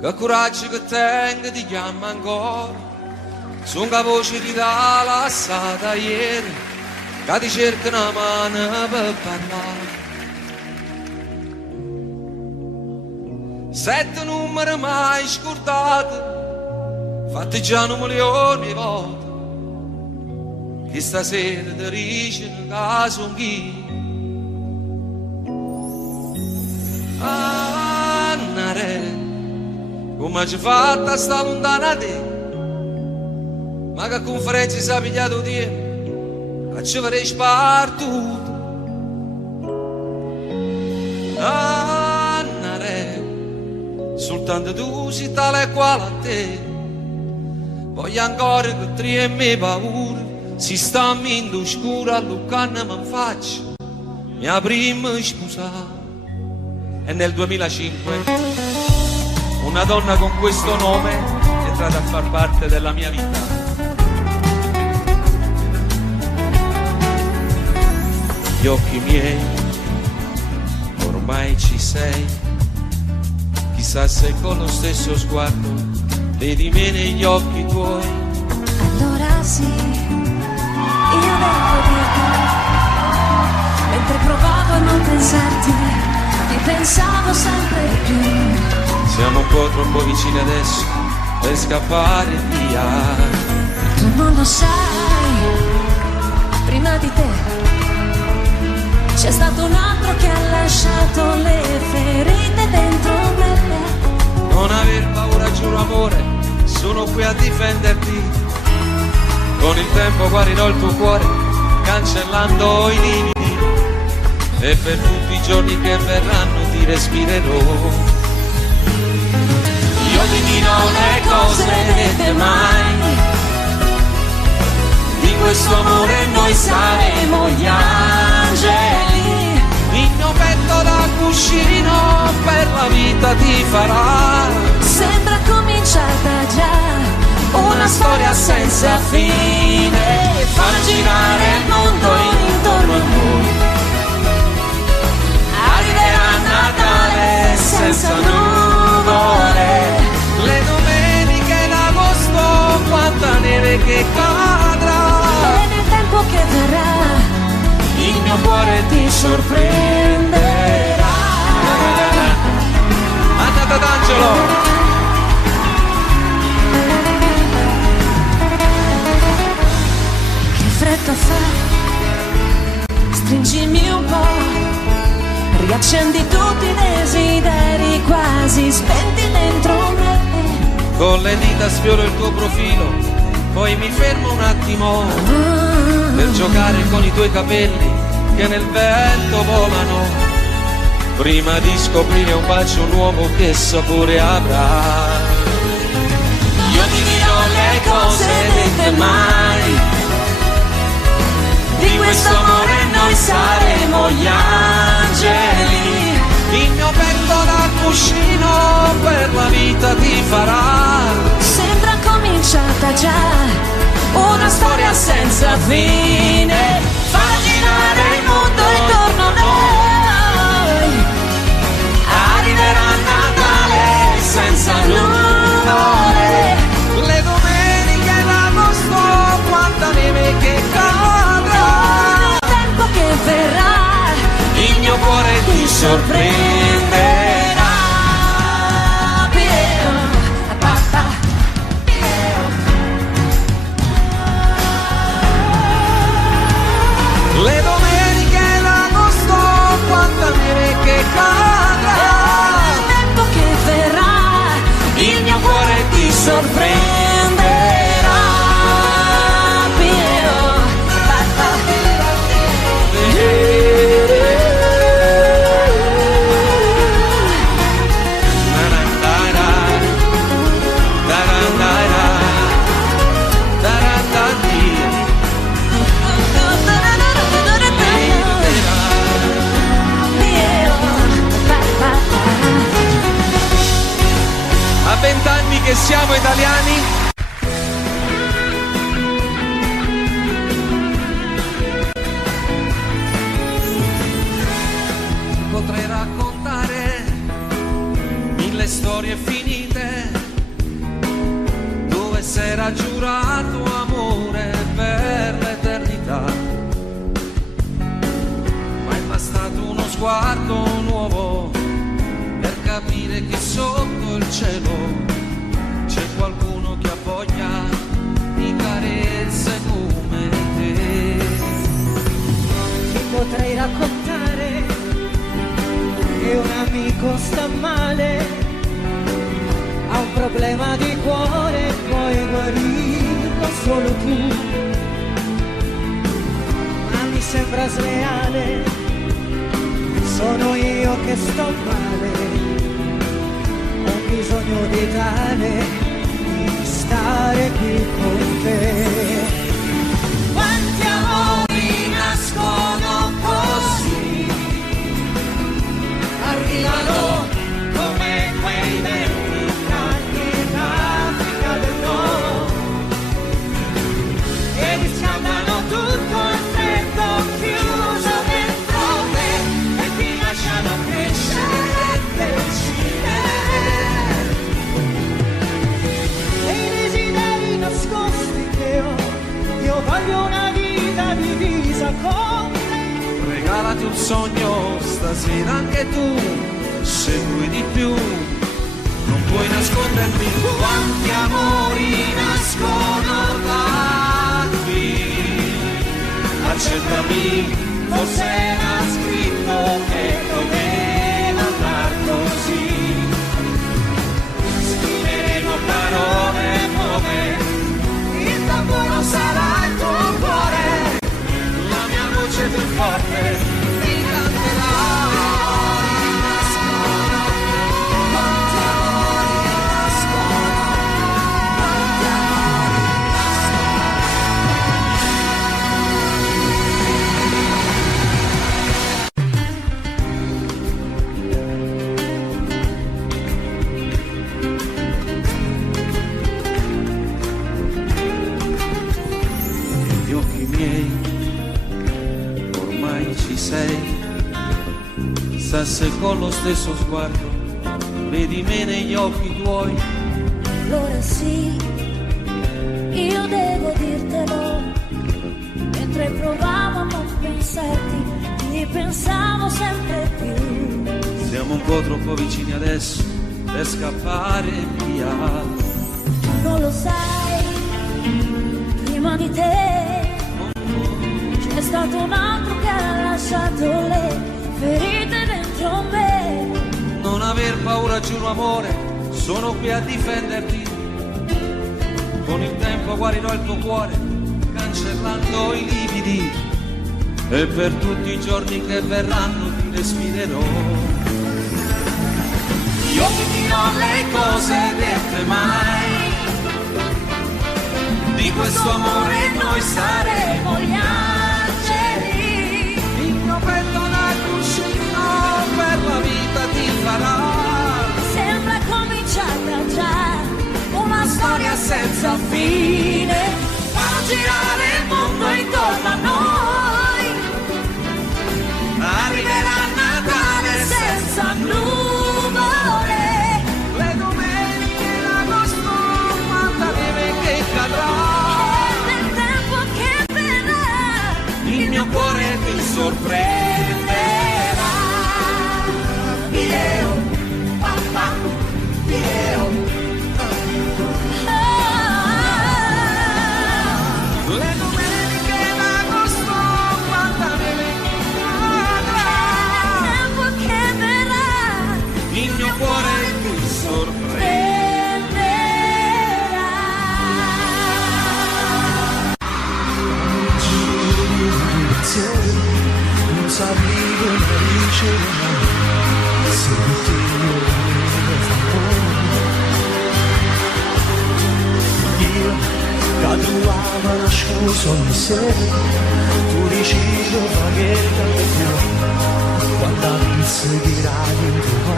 Che coraggio che tengo ti chiamo ancora, sono la voce di da lassata ieri, che ti cerca una mano per parlare. 7 numeri mai scordati, fatti già un milione di volte, che stasera ti dicono che sono chi. Annare, come ci fatta sta lontana te, ma che conferenza si è pigliato di a ci avrei spartuto. Annare, soltanto tu sei tale e quale a te, voglio ancora che tremi paura, si sta in scura a Lucana mi faccio mia prima scusa. E nel 2005 una donna con questo nome è entrata a far parte della mia vita. Gli occhi miei, ormai ci sei, chissà se con lo stesso sguardo vedi me negli occhi tuoi. Allora sì, io devo dirti, mentre provavo a non pensarti, ti pensavo sempre più. Siamo un po' troppo vicini adesso per scappare via. Tu non lo sai, prima di te c'è stato un altro che ha lasciato le ferite dentro me. Non aver paura, giuro amore, sono qui a difenderti. Con il tempo guarirò il tuo cuore, cancellando i limiti, e per tutti i giorni che verranno ti respirerò. Io ti dirò le cose dette mai, di questo amore noi saremo gli angeli. Il mio petto da cuscino per la vita ti farà. Sembra cominciata già una storia senza fine, far girare il mondo intorno a noi. Arriverà Natale senza nuvole, le domeniche d'agosto, quanta neve che cadrà. e nel tempo che verrà il mio cuore ti sorprenderà. Andate d'Angelo. Che fretta fa, stringimi un po', riaccendi tutti i desideri quasi spenti dentro me. Con le dita sfioro il tuo profilo, poi mi fermo un attimo per giocare con i tuoi capelli che nel vento volano, prima di scoprire un bacio nuovo che sapore avrà. Io ti dirò le cose dette mai, di questo amore noi saremo gli angeli. Il mio petto da cuscino per la vita ti farà. Sembra cominciata già una storia senza fine, far girare il mondo intorno a noi. Arriverà Natale senza nuvole, Le domeniche d'agosto, quanta neve che cadrà. il tempo che verrà Il mio cuore ti sorprenderà. Le domeniche d'agosto, quanta neve che cadrà. Il tempo che verrà il mio cuore ti sorprenderà. A 20 anni che siamo italiani, potrei raccontare mille storie finite ha giurato amore per l'eternità, ma è bastato uno sguardo nuovo per capire che sotto il cielo c'è qualcuno che ha voglia di carezze come te. Ti potrei raccontare che un amico sta male, ha un problema di cuore, puoi guarirlo solo tu, ma mi sembra sleale, sono io che sto male, ho bisogno di tale, di stare qui con te. Quanti amori nascono così, arrivano come quei venti caldi d'Africa del Nord e riscaldano tutto al freddo chiuso dentro me e ti lasciano crescere decidere. E i desideri nascosti che ho, io voglio una vita divisa con te. Regalati un sogno stasera anche tu, se vuoi di più non puoi nascondermi. Quanti amori nascono da qui, accettami, forse era scritto che doveva andar così. Scriveremo parole nuove, il tamburo sarà il tuo cuore, la mia voce più forte ti canterà. Negli occhi miei ormai ci sei, sa se con lo stesso sguardo vedi me negli occhi tuoi. Allora sì, io devo dirtelo, mentre provavo a non pensarti, ti pensavo sempre più. Siamo un po' troppo vicini adesso per scappare via. Tu non lo sai, prima di te c'è stato un altro che ha lasciato le ferite dentro me. Non aver paura, giuro amore, sono qui a difenderti. Con il tempo guarirò il tuo cuore, cancellando i lividi, e per tutti i giorni che verranno ti respirerò. Io ti dirò le cose dette mai, di questo amore noi saremo gli angeli. Il mio petto da cuscino per la vita ti farà. Sembra cominciata già una storia senza fine, fa girare il mondo intorno a noi. Arriverà Natale senza nuvole, Le domeniche d'agosto, quanta neve che cadrà, e nel tempo che verrà il mio cuore ti sorprenderà. io, papà, io. Le domeniche d'agosto, quanta neve che cadrà, Nel tempo che verrà il mio cuore ti sorprenderà. Non sapevo una riceva, se ti io caduavo nascosto in sé, tu dicevo che da più, quando mi seguirai in tuo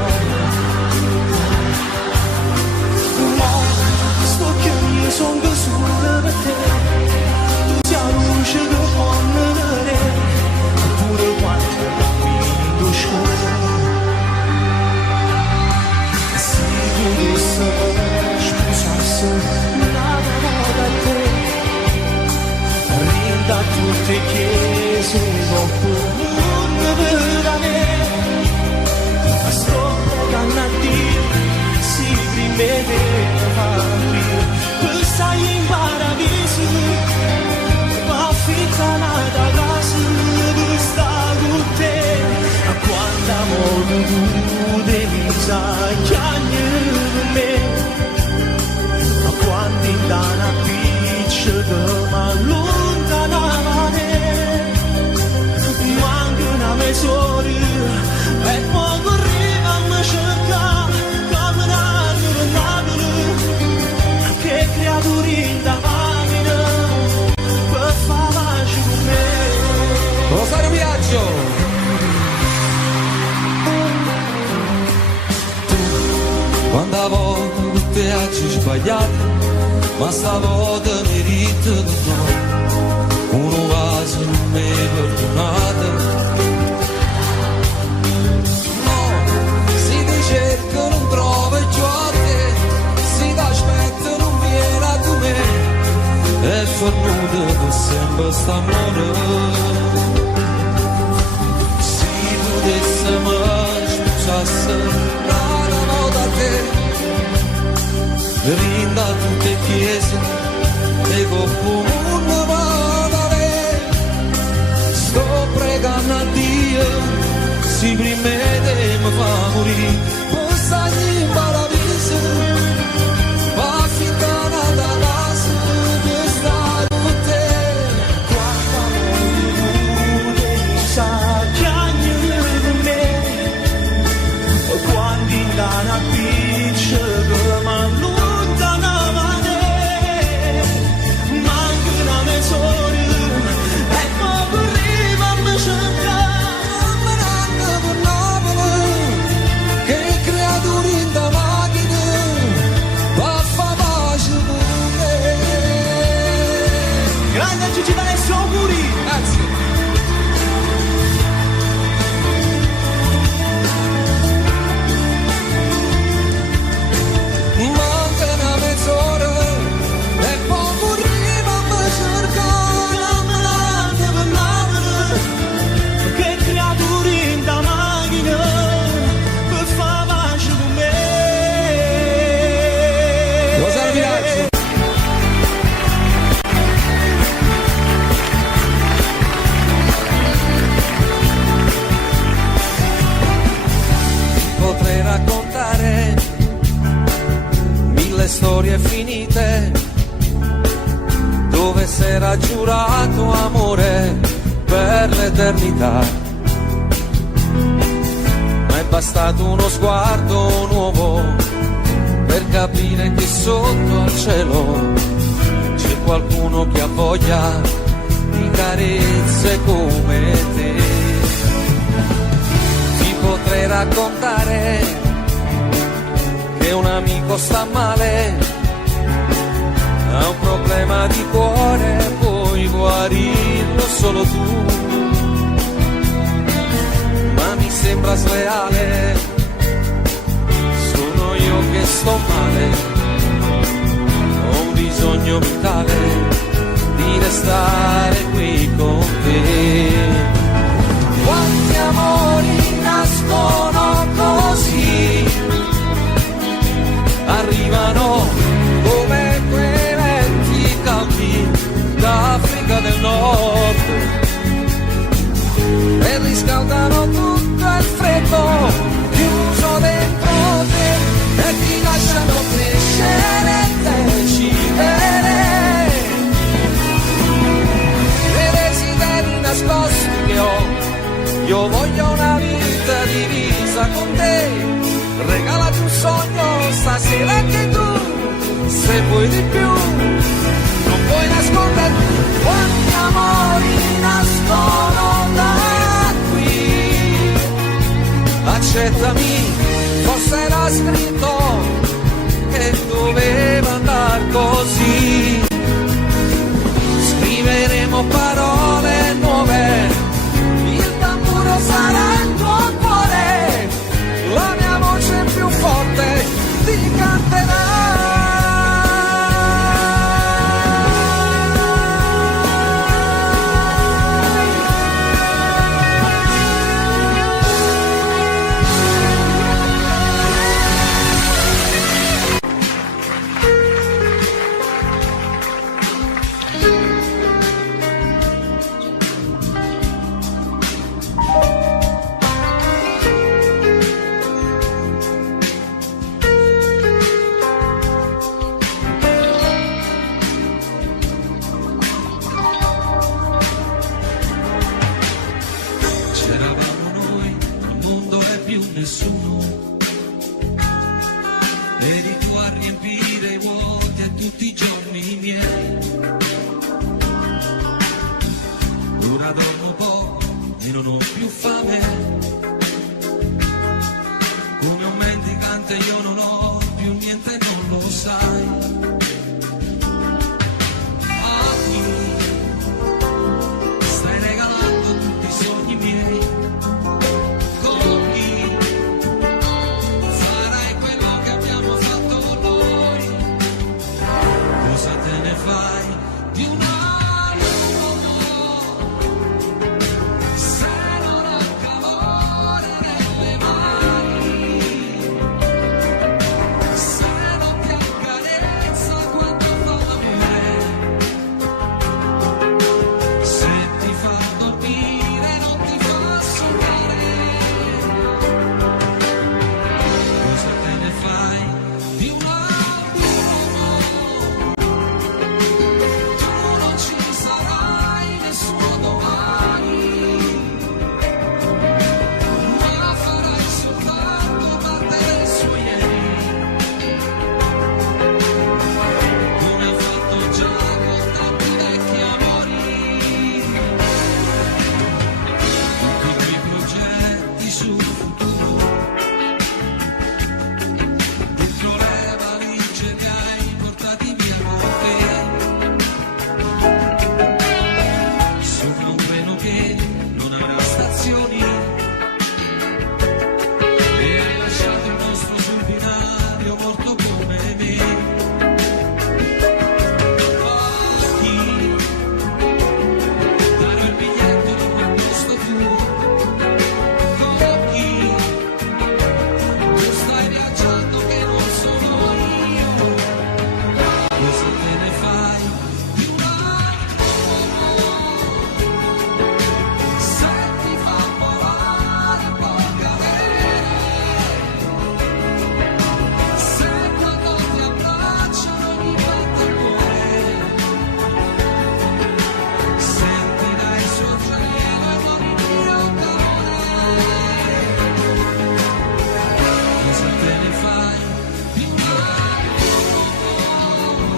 sto che mi sono solo per te, tu sei luce che può venire, pure quando cammino scuro. Se tu dovessi sposasse, nada moda me devo fare per stai in paradiso ma fitta nata casa per sta con te quando amore tu devi sai chiagni per me ma quando in dana piccia che m'allontanava manca una mezz'ora e poi correva a me cercare che creature da macchina per far pace con me. Rosario Viaggio. Tu quando volte tutte aggi sbagliate ma stavolta merito di no uno vaso non mi perdonate no si ti cerca non trova il gioco si ti aspetta non viene a me e fornuto per sempre st'amore si potesse mai smucciasse la volta a te rinda tutte chiese e comune vale sto pregando a Dio si prima te mi fa morire poi stai in paradiso va fittana da casa per stare con te quando tu sa chiagni per me quando in dana piccia che m'allontanava manca una mezz'ora e poi correva a me cercare per Napoli che creature in da macchina va a fa pace con me grande Gigi D'Alessio auguri grazie manca una mezz'ora e poi correva a me cercare per Napoli che creature in da macchina per far pace con me Rosario Viaggio. Potrei raccontare mille storie finite dove s'era giurato amore per l'eternità ma è bastato uno sguardo nuovo per capire che sotto al cielo c'è qualcuno che ha voglia di carezze come te ti potrei raccontare che un amico sta male, ha un problema di cuore, puoi guarirlo solo tu. Ma mi sembra sleale, sono io che sto male, ho un bisogno vitale di restare qui con te. Quanti amori nascono così, arrivano come quei venti caldi d'Africa del Nord e riscaldano tutto il freddo chiuso dentro te e ti lasciano crescere e decidere dei desideri nascosti che ho. Io voglio una vita divisa con te, regalati un sogno stasera anche tu, se vuoi di più, non puoi nasconderti. Quanti amori nascono da qui, accettami, forse era scritto che doveva andare così. Scriveremo parole nuove, il tamburo sarà il tuo cuore, la mia voce più forte ti canterà. nessuno, vedi tu a riempire i vuoti a tutti i giorni miei. Ora dormo poco e non ho più fame, come un mendicante io non ho più niente, non lo sai. Stai regalando tutti i sogni miei, con chi farai quello che abbiamo fatto noi, cosa te ne fai di un altro uomo, se non ho calore nelle mani, se non ti accarezza quando fa me, se ti fa dormire non ti fa sognare, cosa te ne fai di un altro uomo? Tu non ci sarai nessuno domani, ma farai soltanto parte del suo ieri, come ha fatto già con tanti vecchi amori. Tutti i tuoi progetti sul futuro, dentro le valigie che hai portati via con te, sopra un treno che non avrà stazioni, e hai lasciato il nostro sul binario morto come me. Occhi, darò il biglietto dopo il posto tuo, con chi tu stai viaggiando che non sono io, cosa te ne fai di un altro uomo, se ti fa volare può cadere, se quando ti abbracciano mi batte il cuore, sentirai il suo gelo e non il mio calore, cosa te ne fai di un altro uomo?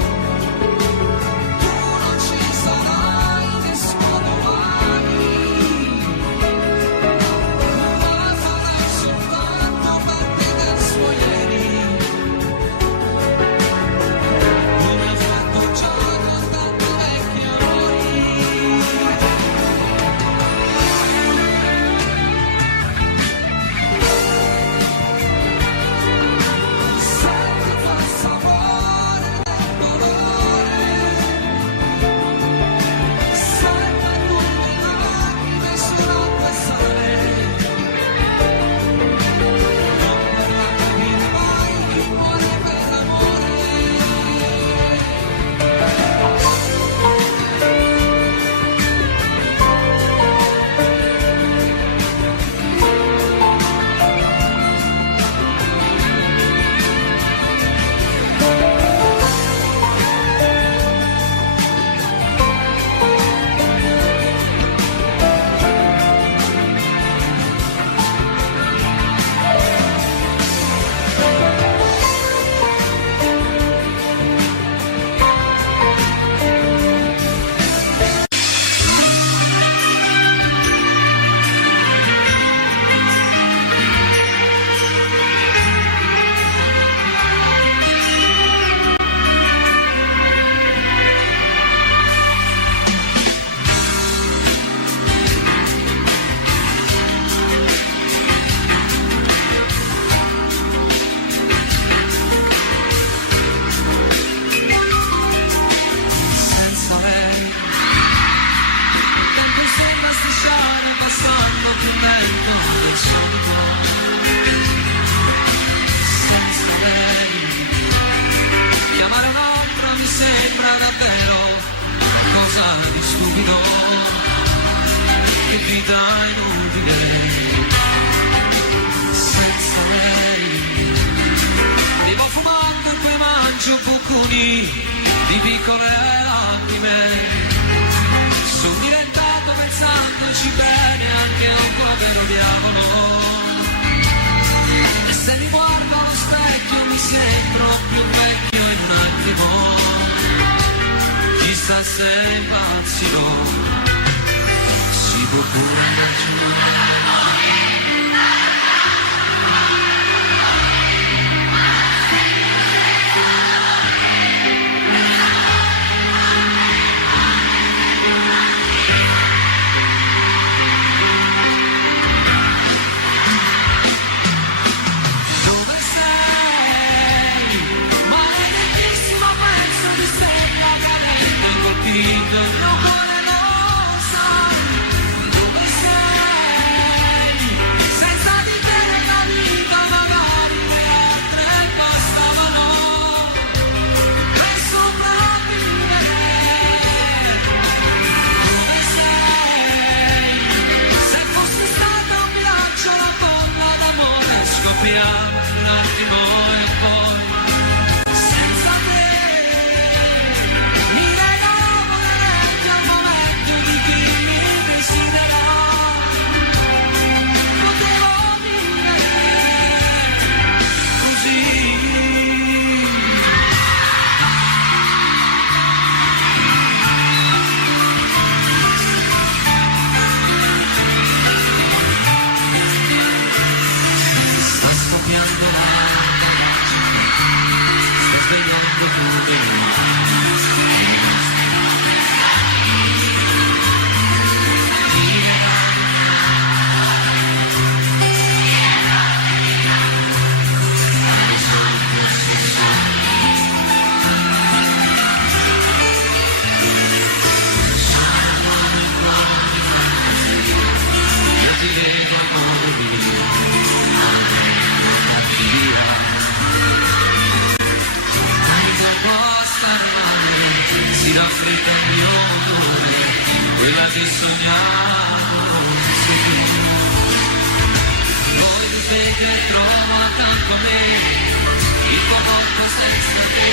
Tu non ci sarai nessuno domani, ma farai soltanto parte del suo ieri, come ha fatto già con tanti vecchi amori. Se ti fa sapore del dolore, se per tutte lacrime sull'acqua e sale, non vorrà capire mai chi muore per amore. Senza lei il tempo sembra strisciare passando più lento del solito, senza lei chiamare un'altra mi sembra davvero cosa di stupido, che vita inutile, senza lei arrivo fumando e poi mangio bocconi di piccole lacrime, sono diventato pensandoci bene anche un povero diavolo, sei proprio vecchio in un attimo, chissà se impazzirò, si può pure immaginare. Un attimo e poi senza te mi regalavo la legge al momento di chi mi desidera. Potevo vivere così. Sta scoppiando si raffletta il mio odore, quella che sognavo voi vede e trovo accanto a me il tuo corpo senza te.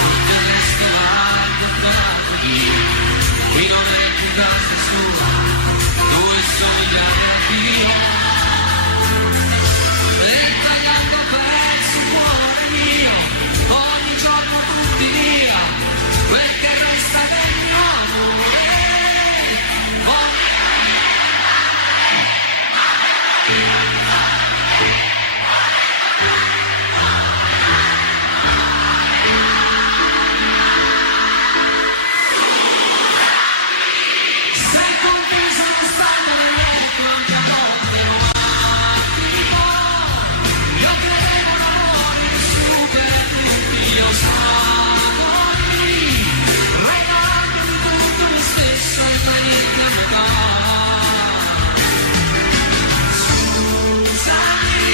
Non ti resto l'altro qui non è più casa sua, dove sono gli anni addio. Ogni giorno tutti via, quel che resta del mio amore. Sei contesa che stanno quante volte ho attimo, io credevo l'amore super tutti, io sono qui, regalandomi tutto me stesso in eternità. Scusami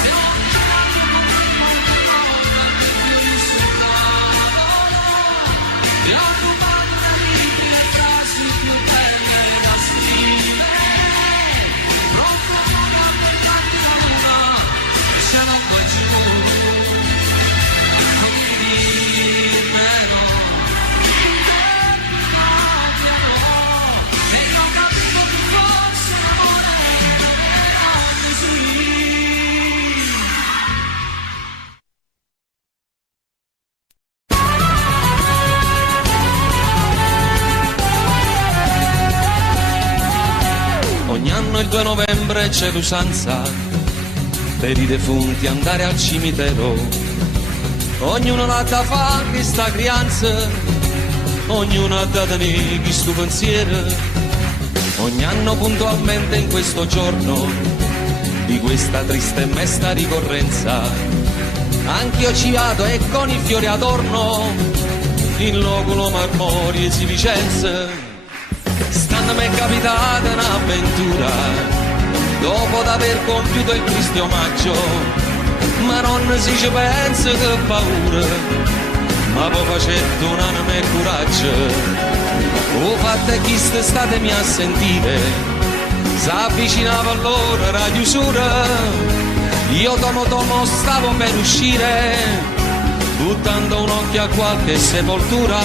se ho girato come una volta che io sono ti ho rubato da libri e frasi più belle da scrivere, pronto a fare la chiamata, ce l'ho qua giù, condividermelo, e non capivo più forse l'amore era così. Ogni anno il 2 novembre c'è l'usanza per i defunti andare al cimitero. Ognuno la da fa che sta crianza, ognuno ha da tenere chi sto pensiero. Ogni anno puntualmente in questo giorno di questa triste e mesta ricorrenza, anch'io ci vado e con i fiori adorno in loculo marmorie si Vicenza. Stanno mi è capitata un'avventura dopo d'aver compiuto il triste omaggio, ma non si ci pensa che paura, ma poi facendo un'anima e coraggio. O fatte chi state mi a sentire, s'avvicinava allora la chiusura, io tomo stavo per uscire, buttando un occhio a qualche sepoltura,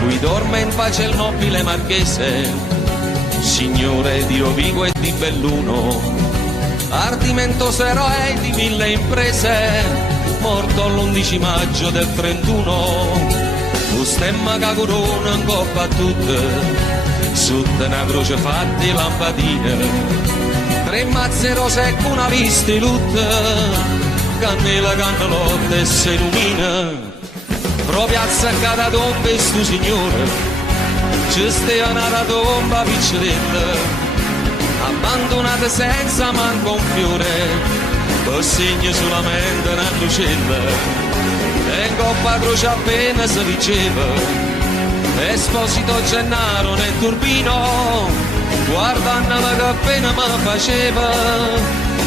qui dorme in pace il nobile marchese, Signore Dio vivo e di Belluno, ardimentoso eroe di mille imprese, morto l'11 maggio del 31, lo stemma che corona in coppa a tutte, sotto una croce fatti lampadine, 3 mazze rose con una vista di lutte, cannella, cannellotte e si illumina, proprio azzaccata tomba e stu signore, ci stava una tomba piccerella, abbandonata senza manco un fiore, per segno solamente una lucella, e in coppa a croce appena si diceva, Esposito Gennaro nel turbino, guardandola che appena mi faceva,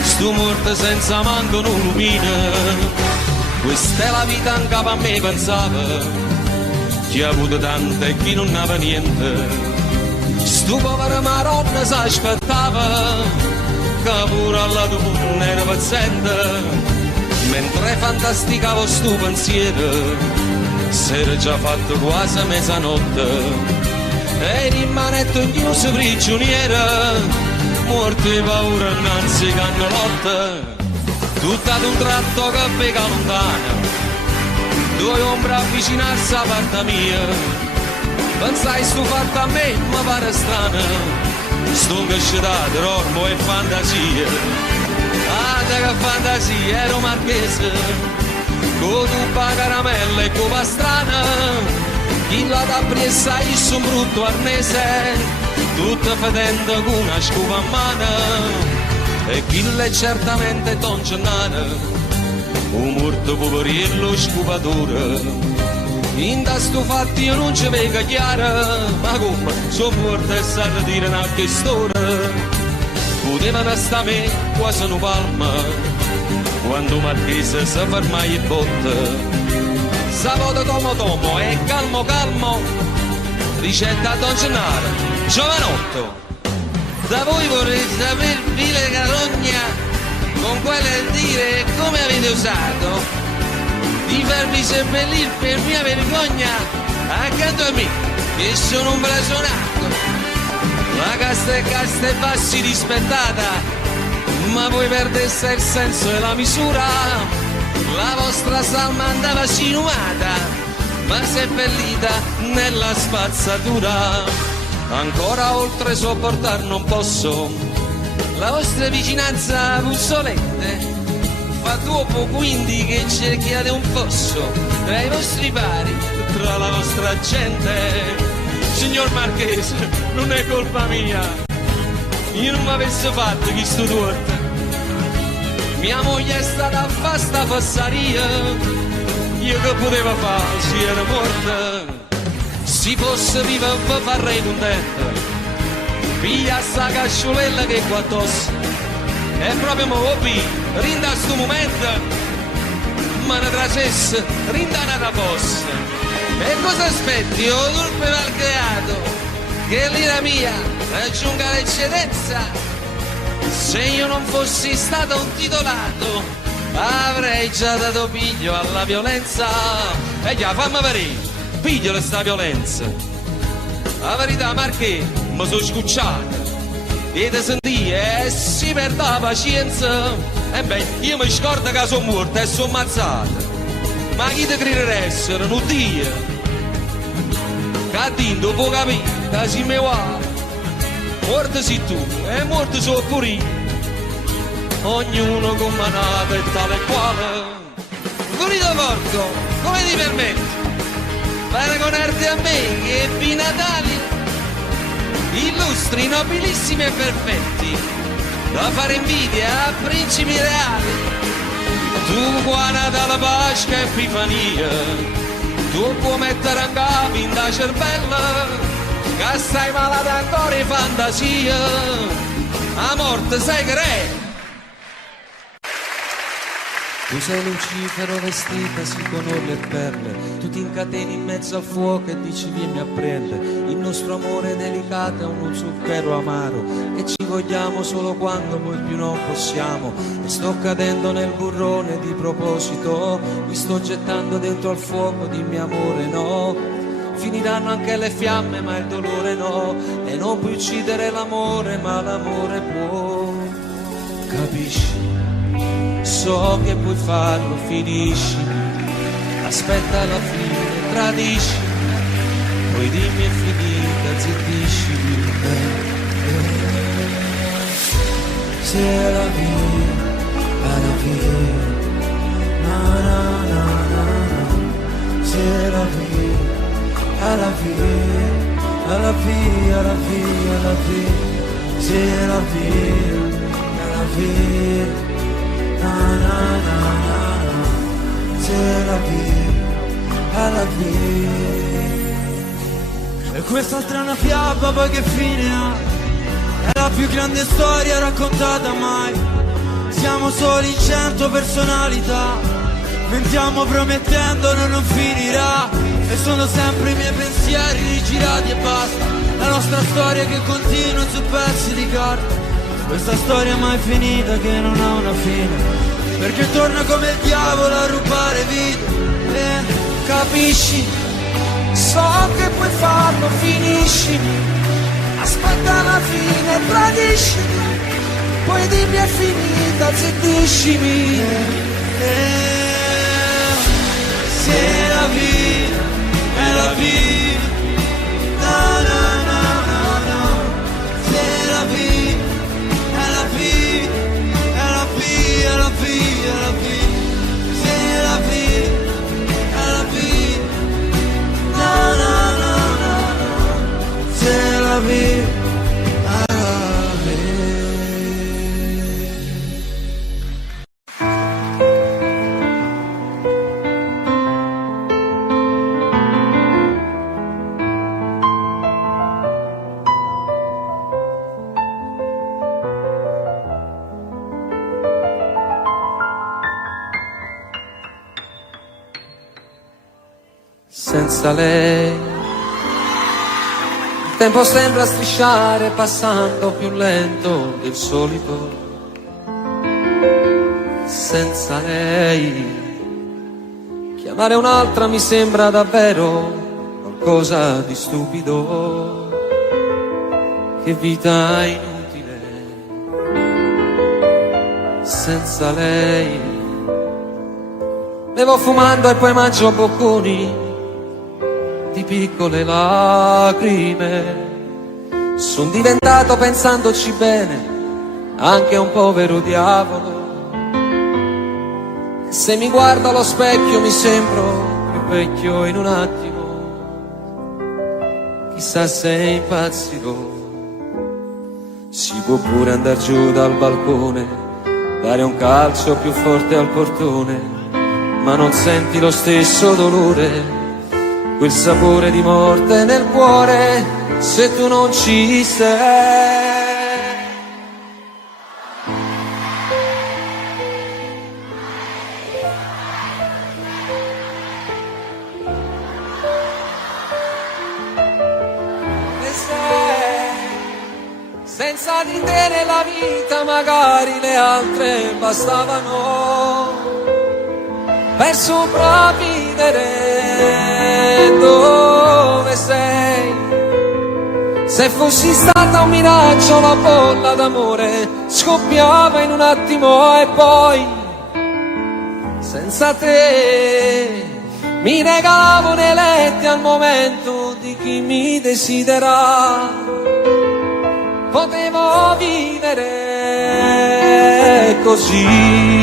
sto morto senza manco un lumina, questa è la vita in capo a me pensava, chi ha avuto tante e chi non aveva niente. Sto povero maronna si aspettava che pure alla tua era paziente, mentre fantasticavo sto pensiero s'era già fatto quasi mezzanotte e rimanetto chiuso prigioniera, morto di paura innanzi cannolotte, tutto ad un tratto che pega lontana, 2 ombre avvicinarsi a parte mia. Pensai sto fatto a me, ma pare strano, sto crescitato, ormo e fantasia. Ah, che fantasia, ero marchese, con tuppa caramella e con pastrana, chi la da pressa io un brutto arnese, tutta fedendo con una scupa a mano, e chi l'è certamente Don Gennaro, un morto poveriello scupatore. In da sto fatti io non ci vedo chiaro, ma come sono morto e sa dire una storia, potevano sta me quasi una palma, quando Marchese si ferma e botta, sabato tomo e calmo calmo, ricetta Don Gennaro, giovanotto, da voi vorrei sapere vile carogna, con quelle dire come avete usato, di farmi seppellire per mia vergogna accanto a me che sono un blasonato, la casta e bassi rispettata, ma voi perdeste il senso e la misura, la vostra salma andava sinumata ma seppellita nella spazzatura, ancora oltre sopportar non posso la vostra vicinanza puzzolente, fa dopo quindi che cerchiate un fosso tra i vostri pari, tra la vostra gente. Signor Marchese, non è colpa mia, io non mi avessi fatto questo torto, mia moglie è stata a fare sta fassaria, io che poteva fare se era morta, se fosse viva farei contenta, piglia sta casciolella che qua addosso, e proprio mo rinda a sto momento, ma ne tracesse, rinda una fossa. E cosa aspetti, o turpe malcreato, che l'ira mia raggiunga l'eccedenza? Se io non fossi stato un titolato, avrei già dato piglio alla violenza. E già, fammi vedere, piglio sta violenza. La verità, Marché, mi sono scucciato. E te sentì e si perde la pazienza, e beh, io mi scordo che sono morto e sono ammazzato, ma chi te crederessero, non Dio, che dito può capire, che si mi va, morto sei tu e morto sono pure io, ognuno con manata e tale e quale, Gurito Porco, come ti permetti, paragonarti a me che ebbi Natali, illustri, nobilissimi e perfetti, da fare invidia a principi reali, tu guarda dalla Pasqua e Epifania, tu puoi mettere a capo in da cervella, che stai malato ancora in fantasia, a morte sei che re. Tu sei Lucifero vestita sì con orle e perle, tu ti incateni in mezzo al fuoco e dici vieni a prendere, il nostro amore delicato è uno zucchero amaro, e ci vogliamo solo quando poi più non possiamo, e sto cadendo nel burrone di proposito, mi sto gettando dentro al fuoco di mio amore, no, finiranno anche le fiamme ma il dolore no, e non puoi uccidere l'amore ma l'amore può. Capisci? So che puoi farlo, finisci, aspetta la fine, tradisci, poi dimmi è finita, zittisci. C'est la vie, à la vie, na na na na na. C'est la vie, à la vie, à la vie, à la vie, à la vie. C'est la vie, à la vie, na na na na na. C'est la vie, à la vie. E quest'altra è una fiaba, poi che fine ha? È la più grande storia raccontata mai. Siamo soli in 100 personalità. Mentiamo promettendo non finirà. E sono sempre i miei pensieri rigirati e basta. La nostra storia che continua su pezzi di carta. Questa storia mai finita che non ha una fine, perché torna come il diavolo a rubare vite. Capisci? So che puoi farlo, finisci, aspetta la fine, tradisci, poi dimmi è finita, zittiscimi. C'est la vie, è la vie, na na na na na. C'est la vie, è la vie, è la vie, è la vie, è la vie. C'est la vie, è la vie, na na na na na. C'est la vie, è la vie. Senza lei il tempo sembra strisciare passando più lento del solito. Senza lei chiamare un'altra mi sembra davvero qualcosa di stupido. Che vita inutile senza lei. Bevo fumando e poi mangio bocconi di piccole lacrime. Son diventato, pensandoci bene, anche un povero diavolo. E se mi guardo allo specchio mi sembro più vecchio in un attimo. Chissà se impazzirò. Si può pure andar giù dal balcone, dare un calcio più forte al portone, ma non senti lo stesso dolore, quel sapore di morte nel cuore, se tu non ci sei. E sei, senza di te nella vita magari le altre bastavano per sopravvivere. Dove sei? Se fossi stata un miraggio la bolla d'amore scoppiava in un attimo e poi senza te mi regalavo nei letti al momento di chi mi desidera. Potevo vivere così.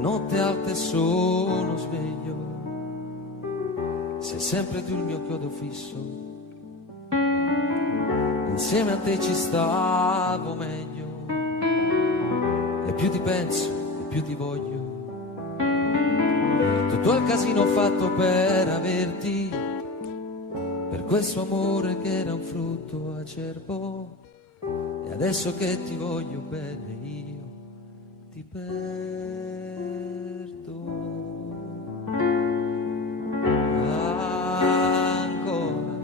Notte alta e sono sveglio, sei sempre tu il mio chiodo fisso. Insieme a te ci stavo meglio, e più ti penso e più ti voglio. Tutto il casino fatto per averti, per questo amore che era un frutto acerbo. E adesso che ti voglio bene io ti perdo. Ancora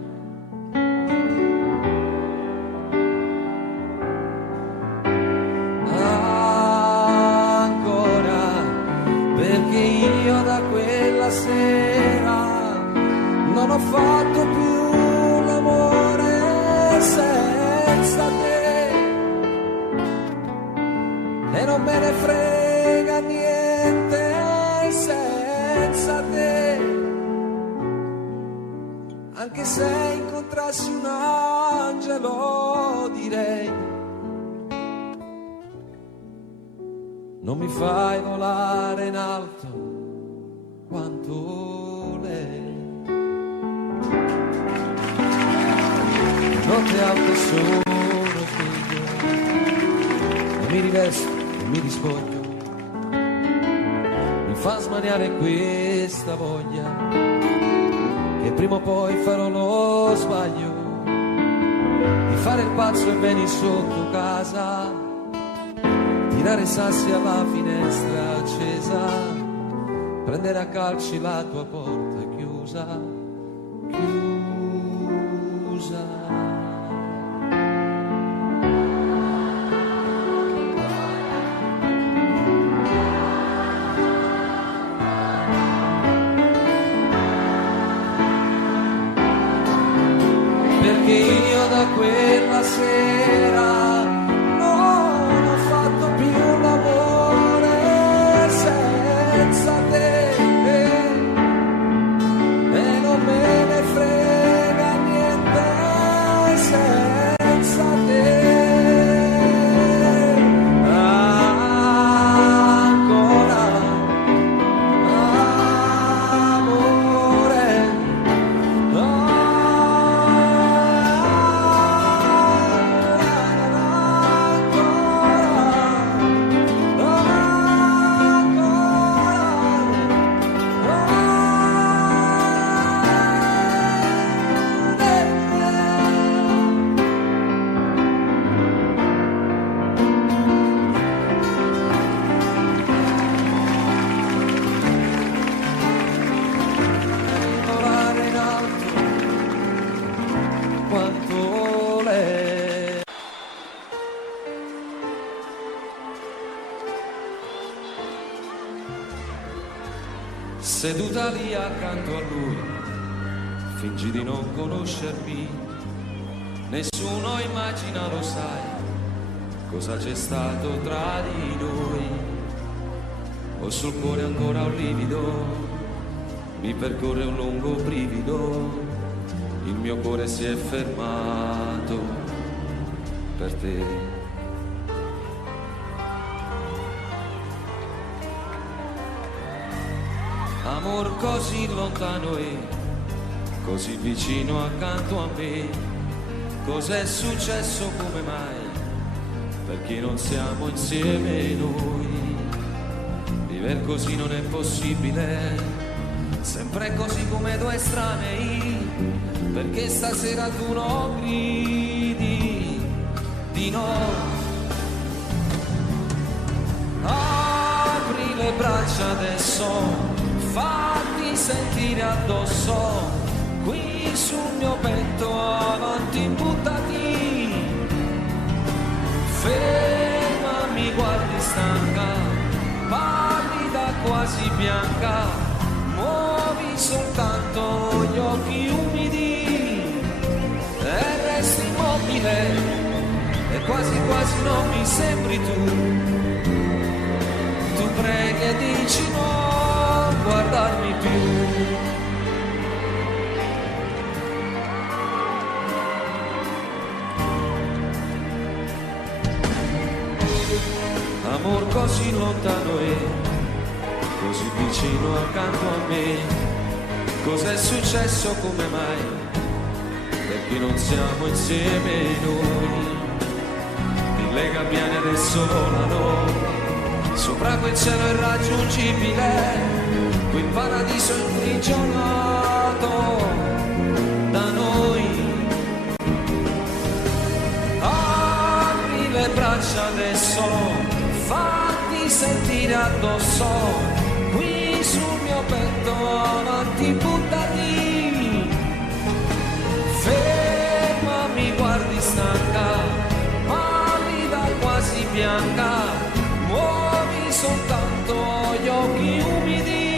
quella sera non ho fatto più l'amore senza te e non me ne frega niente senza te, anche se incontrassi un angelo direi non mi fai volare in alto quanto lei. Notte alta sono figlio e mi rivesto e mi rispoglio, mi fa smaniare questa voglia che prima o poi farò lo sbaglio di fare il pazzo e venire sotto casa, tirare sassi alla finestra accesa, prendere a calci la tua porta chiusa, chiusa. Perché io da quella sera non ho fatto più l'amore senza te e non me ne frega niente senza te. Ancora amore, volare in alto quanto lei. Seduta lì accanto a lui, fingi di non conoscermi, nessuno immagina, lo sai, cosa c'è stato tra di noi. Ho sul cuore ancora un livido, mi percorre un lungo brivido, il mio cuore si è fermato per te. Amor così lontano e così vicino accanto a me, cos'è successo, come mai, perché non siamo insieme noi? Viver così non è possibile, sempre così come due estranei, perché stasera tu non gridi di no. Apri le braccia adesso, fatti sentire addosso, qui sul mio petto avanti buttati, ferma, mi guardi stanca, pallida quasi bianca, muovi soltanto gli occhi umidi e resti immobile e quasi quasi non mi sembri tu preghi e dici no, guardarmi più. Amor così lontano e così vicino accanto a me, cos'è successo, come mai, perché non siamo insieme noi? Mille gabbiani adesso volano sopra quel cielo irraggiungibile, quel paradiso imprigionato da noi. Apri le braccia adesso, fatti sentire addosso, qui sul mio petto avanti buttati, ferma, mi guardi stanca, pallida quasi bianca, muovi soltanto gli occhi umidi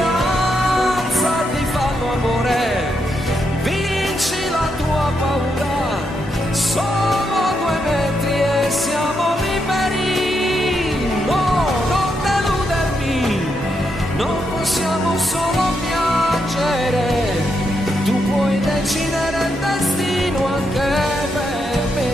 alzati, fallo amore, vinci la tua paura, solo 2 metri e siamo liberi. No, non deludermi, non possiamo solo piangere, tu puoi decidere il destino anche per me.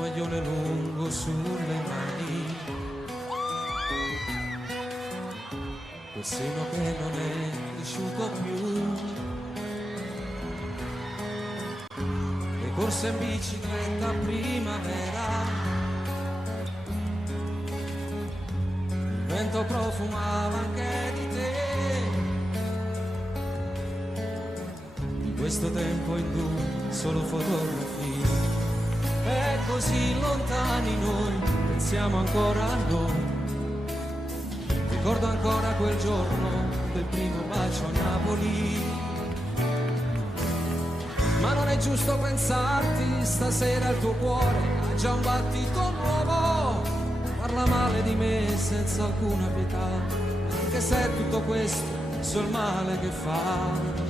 Maglione lungo sulle mani, quel seno che non è cresciuto più, le corse in bicicletta a primavera, il vento profumava anche di te, in questo tempo in cui solo fotografie. E così lontani noi, pensiamo ancora a noi. Ricordo ancora quel giorno del primo bacio a Napoli. Ma non è giusto pensarti, stasera il tuo cuore ha già un battito nuovo. Parla male di me senza alcuna pietà, anche se è tutto questo so il male che fa.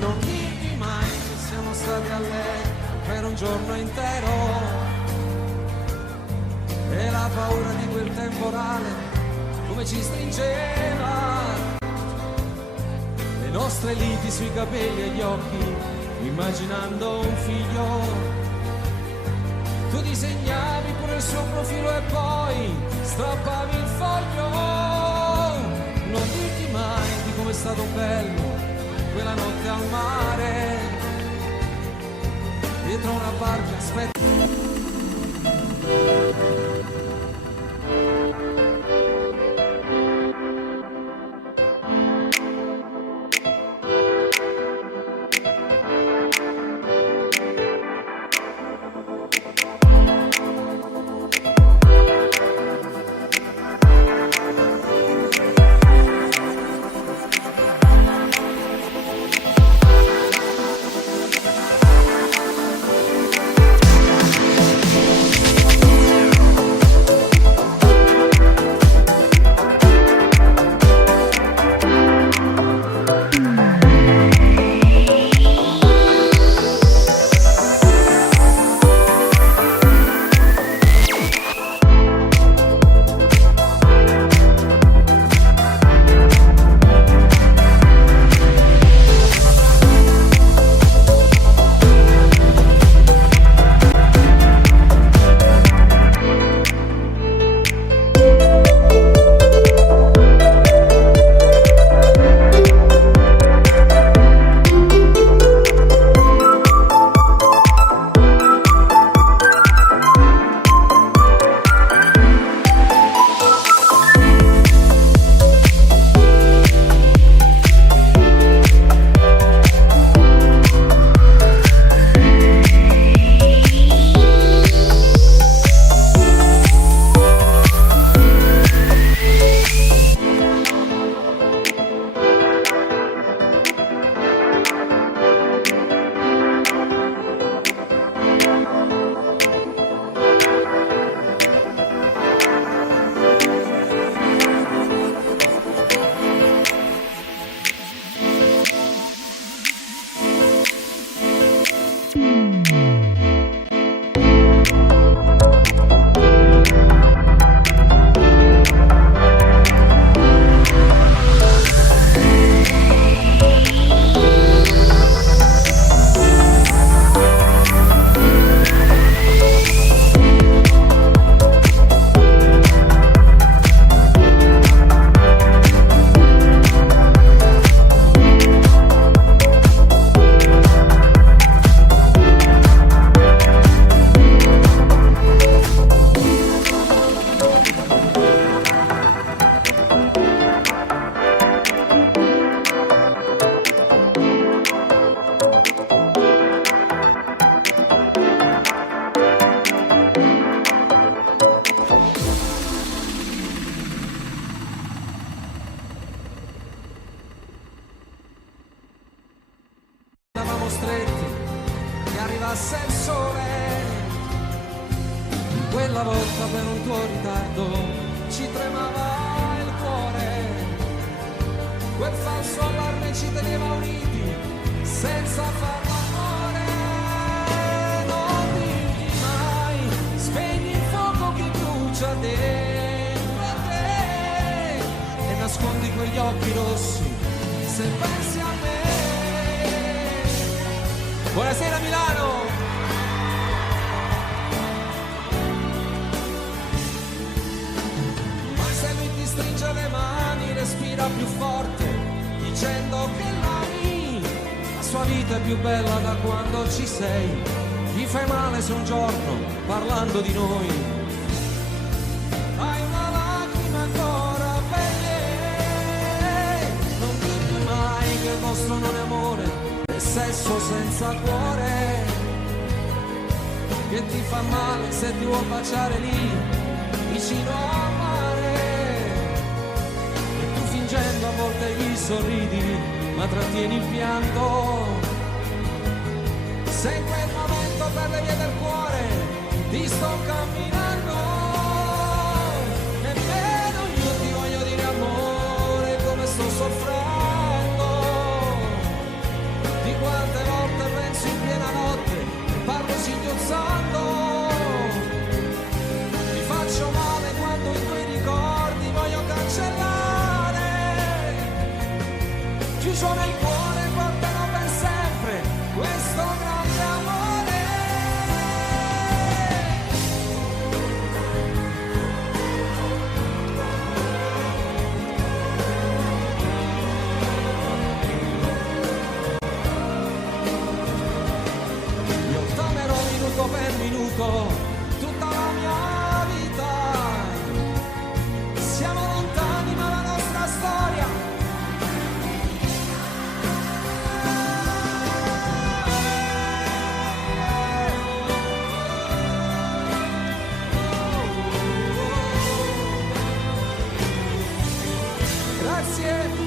Non dirmi mai che siamo stati a letto per un giorno intero e la paura di quel temporale come ci stringeva, le nostre liti sui capelli e gli occhi, immaginando un figlio. Tu disegnavi pure il suo profilo e poi strappavi il foglio. Non dirti mai di com'è stato bello quella notte al mare, dietro una barca aspetta. Stretti che arrivasse il sole. Quella volta per un tuo ritardo ci tremava il cuore. Quel falso allarme ci teneva uniti senza far l'amore. Non dirgli mai, spegni il fuoco che brucia dentro a te e nascondi quegli occhi rossi se pensi a me. Buonasera Milano! Ma se lui ti stringe le mani, respira più forte, dicendo che l'ami, la sua vita è più bella da quando ci sei. Gli fai male se un giorno, parlando di noi, hai una lacrima ancora per lei. Non dirgli mai che il vostro non è amore, sesso senza cuore, che ti fa male se ti vuol baciare lì vicino al mare, e tu fingendo a volte gli sorridi ma trattieni il pianto. Se in quel momento per le vie del cuore ti sto camminando, nemmeno io ti voglio dire amore come sto soffrendo. Quante volte penso in piena notte, parlo singhiozzando, mi faccio male quando i tuoi ricordi voglio cancellare. Chiuso nel cuore porterò per sempre questo grande amore. Per minuto tutta la mia vita, siamo lontani ma la nostra storia grazie.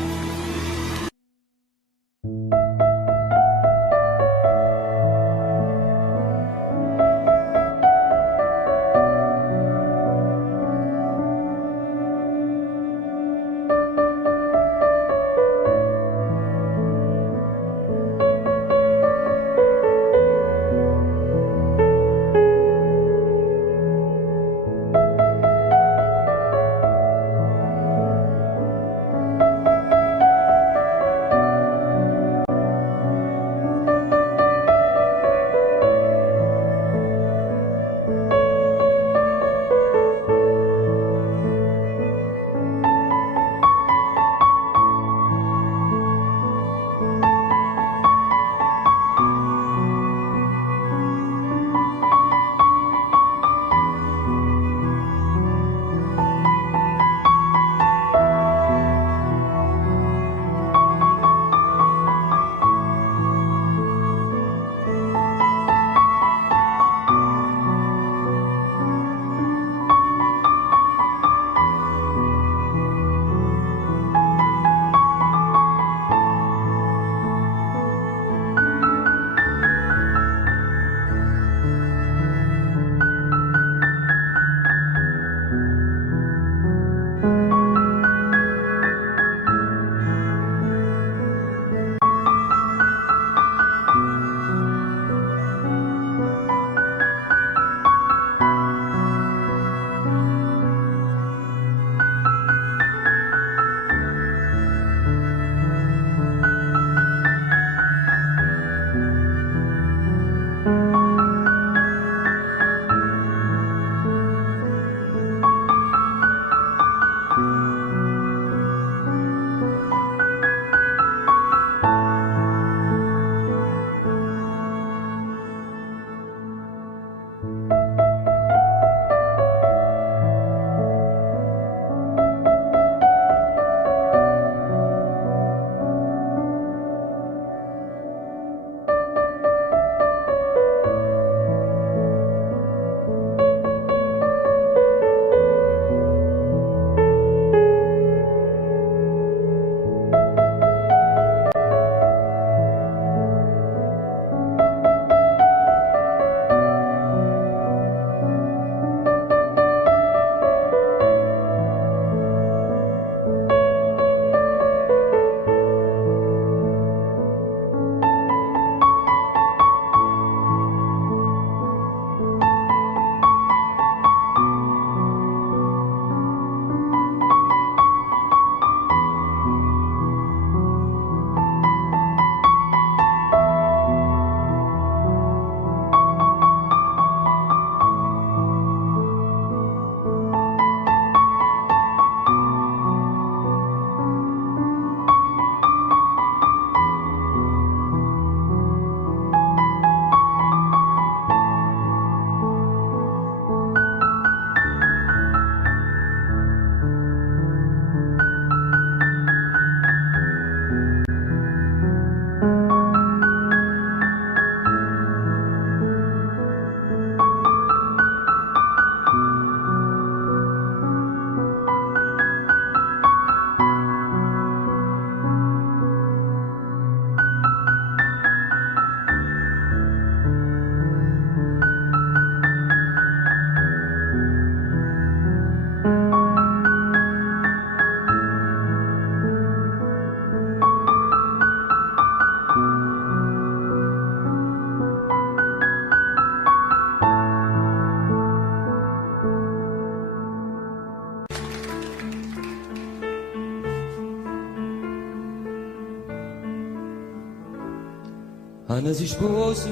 Anna si sposa,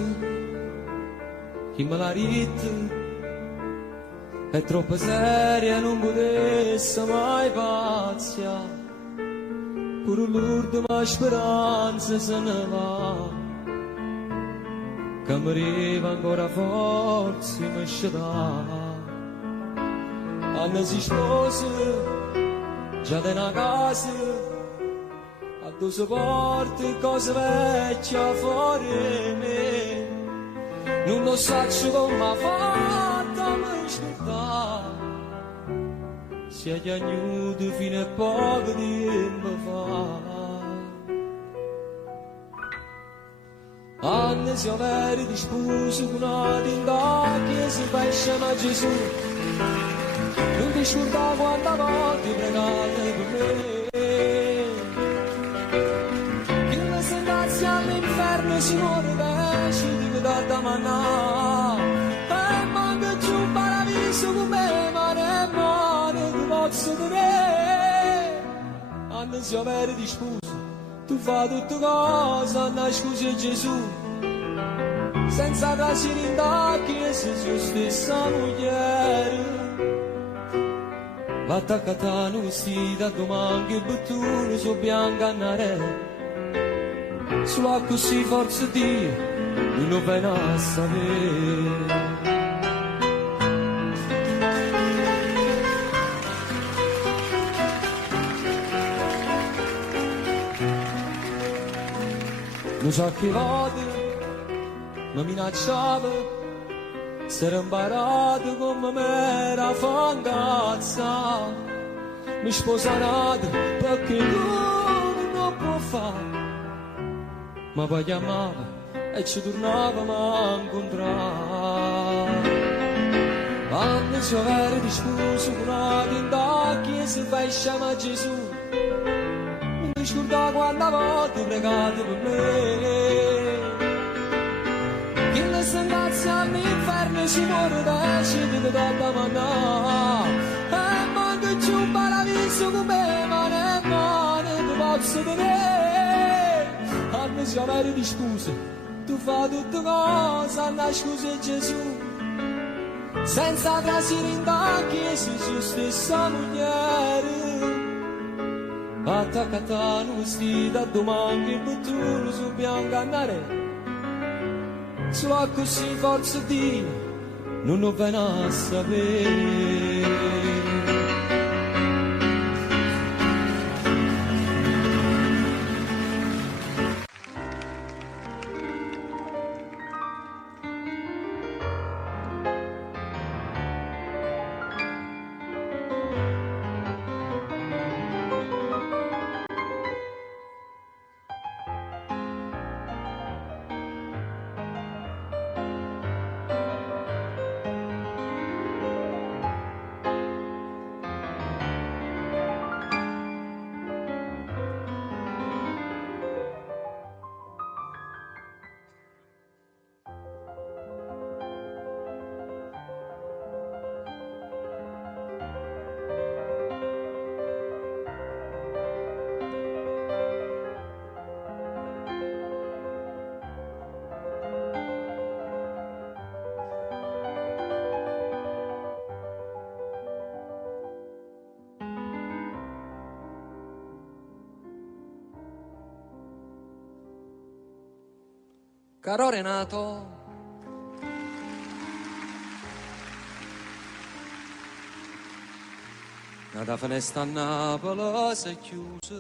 chi me l'ha detto, è troppo seria, non potesse mai paziare. Pure l'ultima speranza se ne va, che mi arriva ancora forza mi sceda. Anna si sposa, già da una casa, a due porte cose vecchie fuori me. Non lo so come ha fatto a mi scordare, si è piaciuto fino a poco tempo fa. Anni si avere di sposo con una tinta che si fa insieme a Gesù. Non ti scorda quante volte pregate per me, che la sentenza all'inferno si muore pesce di da manà. E manca giù un paradiso con me, ma ne male ti posso dire. Anni si avere di sposo, tu fai tutte cose, Anna scusi Gesù, senza trasire in tacchi se sua stessa moglie. Va attaccata a vestita, domani che bottone su bianca a nare. Solo così forza Dio, non lo viene a sapere. Non so che volte mi minacciava, si era imparato come me era fangazza. Mi sposato perché lui non può fare, ma poi chiamava e ci tornavamo a incontrare. Quando si aveva di sposo con una tinta che si fa insieme a Gesù, non ti scordavo quante volte pregate per me, che la sentenza all'inferno si muore da scendere da manà. E manca giù un paradiso con me, ma ne male ti posso dire. Anni si avere di scuse, tu fai tutte cose, Anna scusa Gesù, senza trasire in tacchi se sua stessa moglie. Attaccata a vestita, domani che bottone su bianca andare. Solo così forza Dio, non lo viene a sapere. Caro Renato, la finestra a Napoli si è chiusa,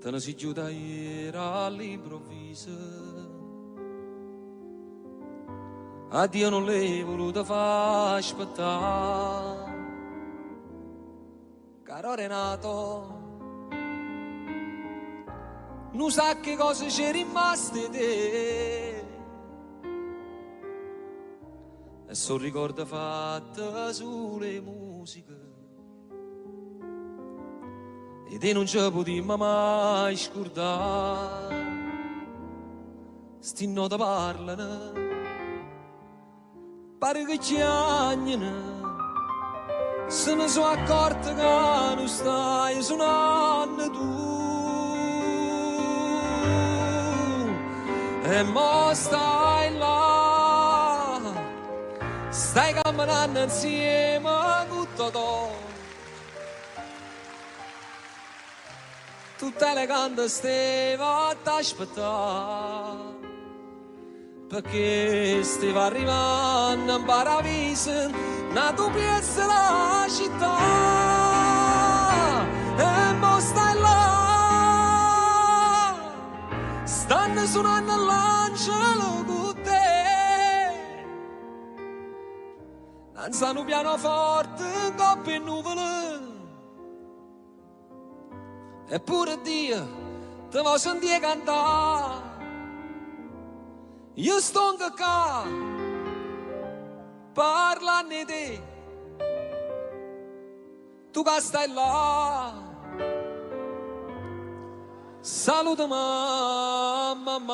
te ne si chiude ieri all'improvviso. A Dio non l'hai voluto far aspettare. Caro Renato, non sa che cosa c'è rimasto te, e sono ricordi fatti sulle musiche, e te non ci potremmo mai scordare. Sti note parlano, pare che chiagnano, se ne sono accorto che non stai suonando tu. E mo stai là, stai camminando insieme con Totò. Tutte le canne steva ad aspettare, perché stava arrivando in paradiso una tua piazza la città. E mo stai là, stanno suonando l'angelo con te, danzano pianoforte in coppie e nuvole. Eppure Dio te vuoi sentire cantare. Io sto qua parlando di te, tu che stai là, saluta mamma.